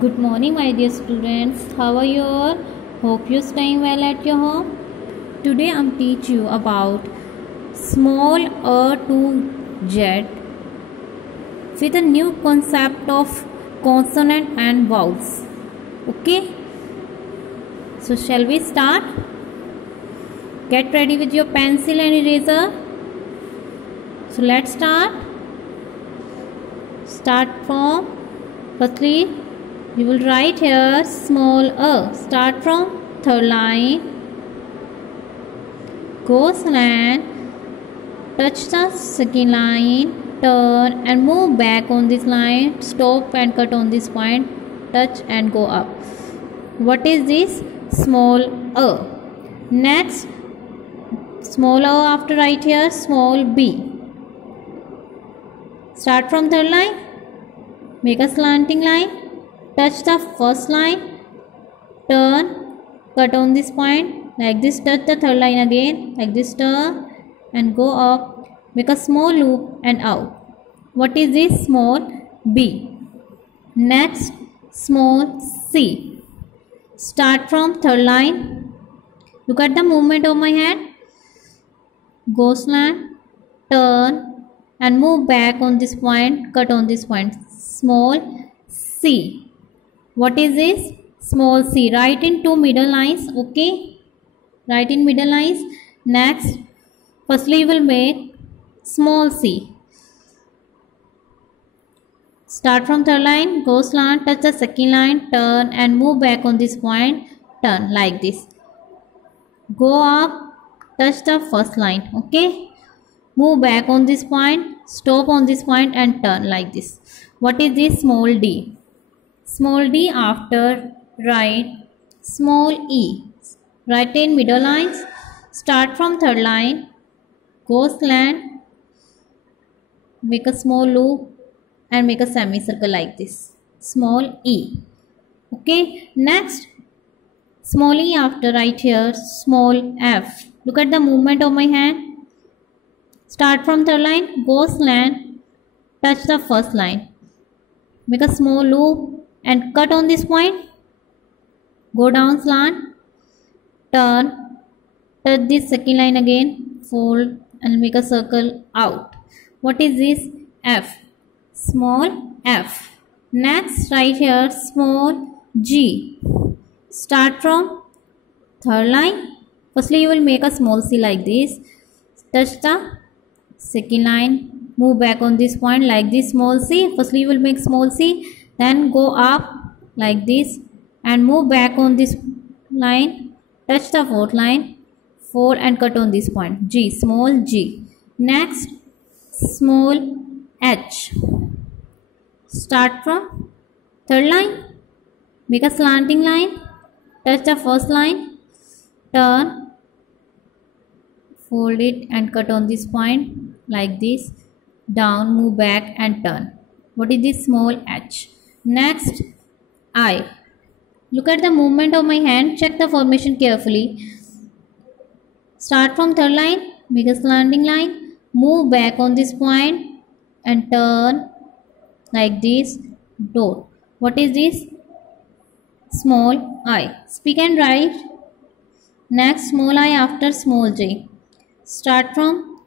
Good morning, my dear students. How are you all? Hope you're staying well at your home. Today I'm teach you about small a to z with a new concept of consonant and vowels. Okay? So shall we start? Get ready with your pencil and eraser. So let's start. Start from firstly. You will write here small a. Start from third line. Go slant. Touch the second line. Turn and move back on this line. Stop and cut on this point. Touch and go up. What is this? Small a. Next, small a after right here. Small b. Start from third line. Make a slanting line. Touch the first line, turn, cut on this point like this, touch the third line again like this, turn and go up, make a small loop and out. What is this? Small b. Next, small c. Start from third line. Look at the movement of my hand. Go slant, turn and move back on this point, cut on this point. Small c. What is this? Small c. Write in two middle lines. Okay. Write in middle lines. Next, firstly you will make small c. Start from third line. Go slant. Touch the second line. Turn and move back on this point. Turn like this. Go up. Touch the first line. Okay. Move back on this point. Stop on this point and turn like this. What is this? Small d. Small d after write small e. Write in middle lines. Start from third line. Go slant. Make a small loop and make a semicircle like this. Small e. Okay. Next, small e after right here. Small f. Look at the movement of my hand. Start from third line. Go slant. Touch the first line. Make a small loop and cut on this point. Go down slant, turn, touch this second line again, fold and make a circle out. What is this? F. Small f. Next, right here, small g. Start from third line. Firstly, you will make a small c like this. Touch the second line. Move back on this point like this, small c. Firstly, you will make small c. Then go up like this and move back on this line. Touch the fourth line. Fold and cut on this point. G. Small g. Next, small h. Start from third line. Make a slanting line. Touch the first line. Turn. Fold it and cut on this point like this. Down, move back and turn. What is this? Small h. Next, I. Look at the movement of my hand. Check the formation carefully. Start from third line. Make a slanting line. Move back on this point and turn like this. Dot. What is this? Small I. Speak and write. Next, small I after small j. Start from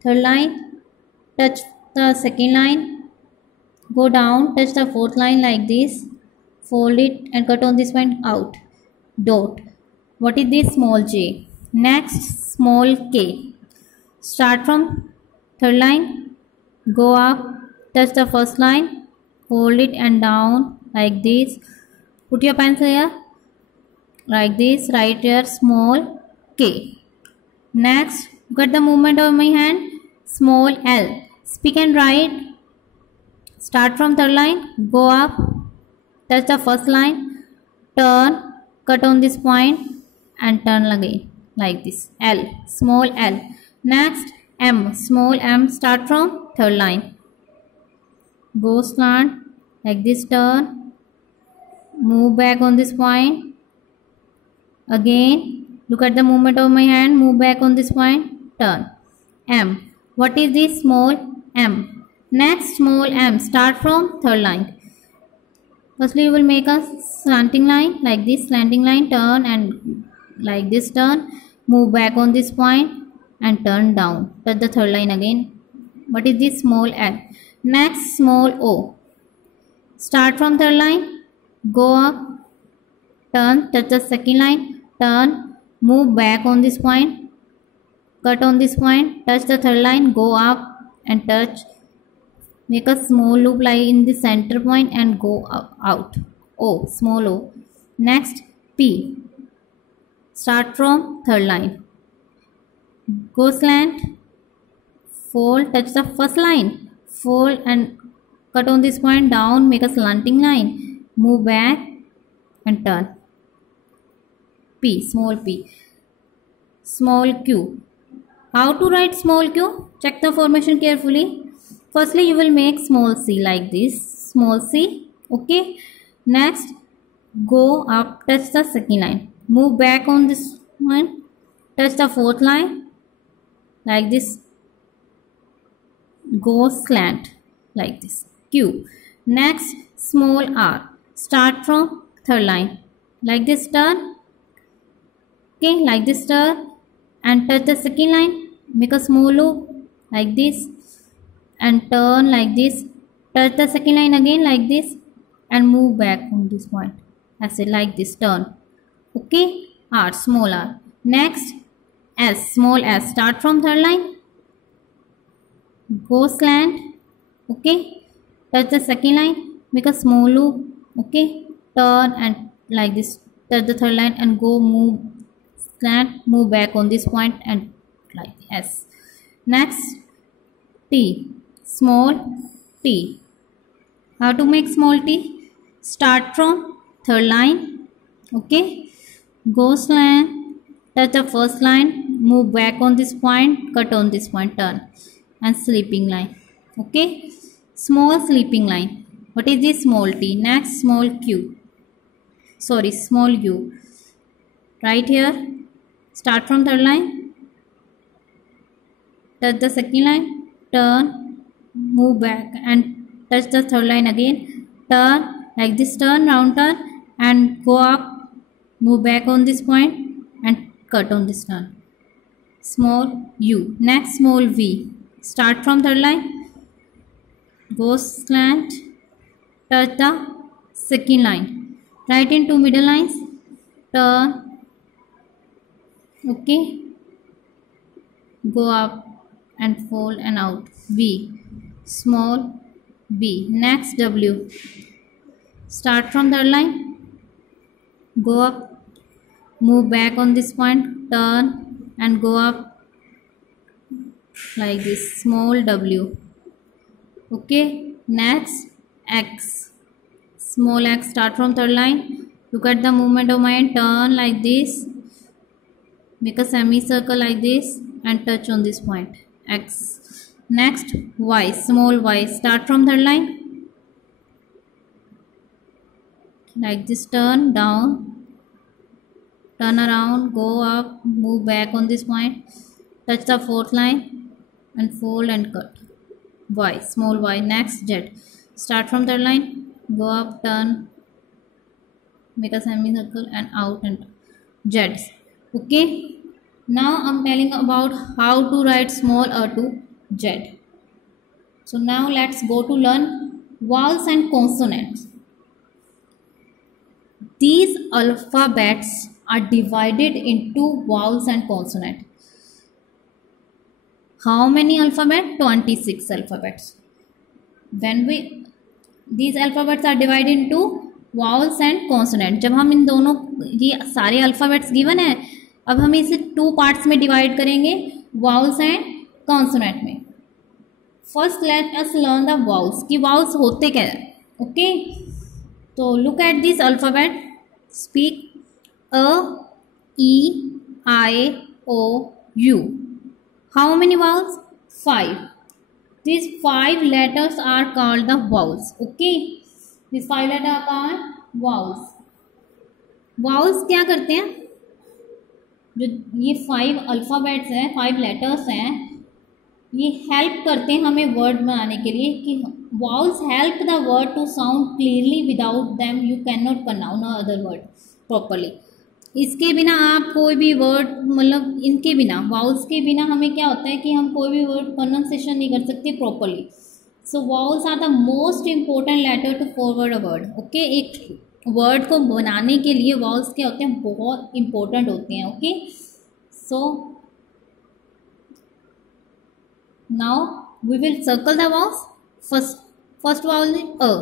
third line. Touch the second line. Go down, touch the fourth line like this, fold it and cut on this point out. Dot. What is this? Small j. Next, small k. Start from third line, go up, touch the first line, fold it and down like this. Put your pencil here, like this, right here, small k. Next, look at the movement of my hand, small l. Speak and write. Start from third line, go up, touch the first line, turn, cut on this point and turn again like this. L. Small l. Next, M. Small m. Start from third line. Go slant like this, turn, move back on this point. Again, look at the movement of my hand, move back on this point, turn. M. What is this? Small m. Next, small m. Start from third line. Firstly, you will make a slanting line like this, slanting line, turn and like this turn, move back on this point and turn down. Touch the third line again. What is this? Small L. Next, small O. Start from third line, go up, turn, touch the second line, turn, move back on this point, cut on this point, touch the third line, go up and touch. Make a small loop lie in the center point and go out. O, small O. Next, P. Start from third line. Go slant, fold, touch the first line, fold and cut on this point down, make a slanting line, move back and turn. P, small p. Small q. How to write small q? Check the formation carefully. Firstly, you will make small c like this, small c, okay. Next, go up, touch the second line, move back on this one, touch the fourth line, like this, go slant, like this, q. Next, small r, start from third line, like this turn, okay, like this turn, and touch the second line, make a small loop, like this, and turn like this, touch the second line again like this and move back on this point. I said like this, turn, okay. R, small r. Next, S, small s, start from third line, go slant, okay, touch the second line, make a small loop, okay, turn and like this, touch the third line and go move slant, move back on this point and like S. Next, T, small t. How to make small t? Start from third line, okay, go slant, touch the first line, move back on this point, cut on this point, turn, and sleeping line, okay, small sleeping line. What is this? Small t. Next, small q, sorry, small u. Right here, start from third line, touch the second line, turn, move back and touch the third line again, turn, like this turn, round turn and go up, move back on this point and cut on this turn. Small u. Next, small v. Start from third line, go slant, touch the second line, right in two middle lines, turn, okay, go up and fold and out. V, small b. Next, w. Start from third line, go up, move back on this point, turn and go up like this, small w, okay. Next, x, small x. Start from third line, look at the movement of my hand, turn like this, make a semicircle like this and touch on this point, x. Next, y, small y. Start from third line, like this, turn down, turn around, go up, move back on this point, touch the fourth line and fold and cut. Y, small y. Next, z. Start from third line, go up, turn, make a semicircle and out and z, okay. Now I'm telling about how to write small r to z. So now let's go to learn vowels and consonants. These alphabets are divided into vowels and consonants. How many alphabets? 26 alphabets. These alphabets are divided into vowels and consonants. जब हम इन दोनों ये सारे alphabets given है, अब हम इसे 2 parts में divide करेंगे, vowels and consonant में. First let us learn the vowels. कि vowels होते क्या है? Okay. So look at this alphabet. Speak a, e, I, o, u. How many vowels? 5. These 5 letters are called the vowels. Okay. These 5 letters are called vowels. Vowels क्या करते हैं? जो ये 5 alphabets हैं, 5 लेटर्स हैं, ये हेल्प करते हैं हमें वर्ड बनाने के लिए कि vowels help the word to sound clearly, without them you can not pronounce other word properly. इसके बिना आप कोई भी वर्ड, मतलब इनके बिना, वाउल्स के बिना हमें क्या होता है कि हम कोई भी वर्ड प्रोनाउंसिएशन नहीं कर सकते properly. So vowels are the most important letter to forward a word. Okay, एक वर्ड को बनाने के लिए वाउल्स क्या होते हैं, बहुत इंपॉर्टेंट होते हैं। Okay, so now we will circle the vowels. First vowel is a.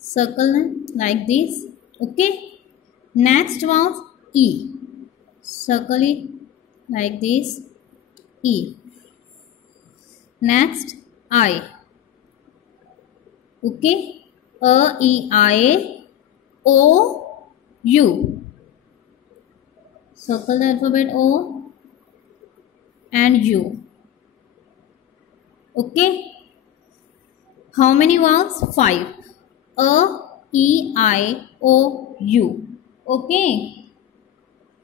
Circle them like this. Okay. Next vowel e. Circle it like this. E. Next I. Okay. A, E, I, O, U. Circle the alphabet O and U. Okay, how many vowels? 5. A, E, I, O, U. Okay,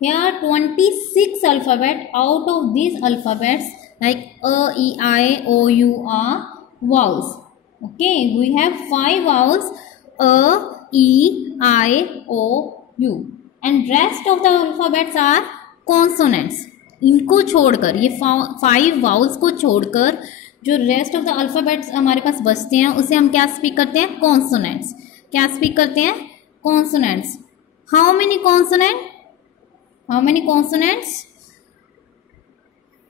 here are 26 alphabet. Out of these alphabets, like A, E, I, O, U are vowels. Okay, we have 5 vowels: A, E, I, O, U, and rest of the alphabets are consonants. इनको छोड़कर, ये 5 vowels को छोड़कर जो rest of the alphabets हमारे पास बचते हैं उसे हम क्या स्पीक करते हैं, कॉन्सोनेंट्स। क्या स्पीक करते हैं, consonants. How many consonant, how many consonants,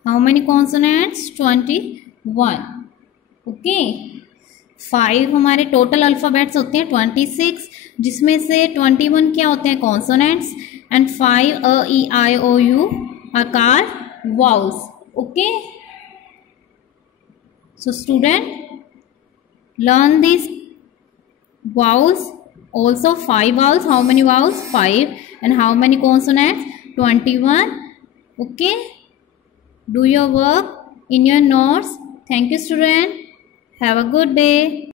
how many consonants, 21। Okay, 5 हमारे टोटल अल्फ़ाबेट्स होते हैं 26, जिसमें से 21 क्या होते हैं, consonants, and 5 A, E, I, O, U are called vowels. Okay, so student, learn these vowels. Also 5 vowels. How many vowels? 5. And how many consonants? 21. Okay, do your work in your notes. Thank you student, have a good day.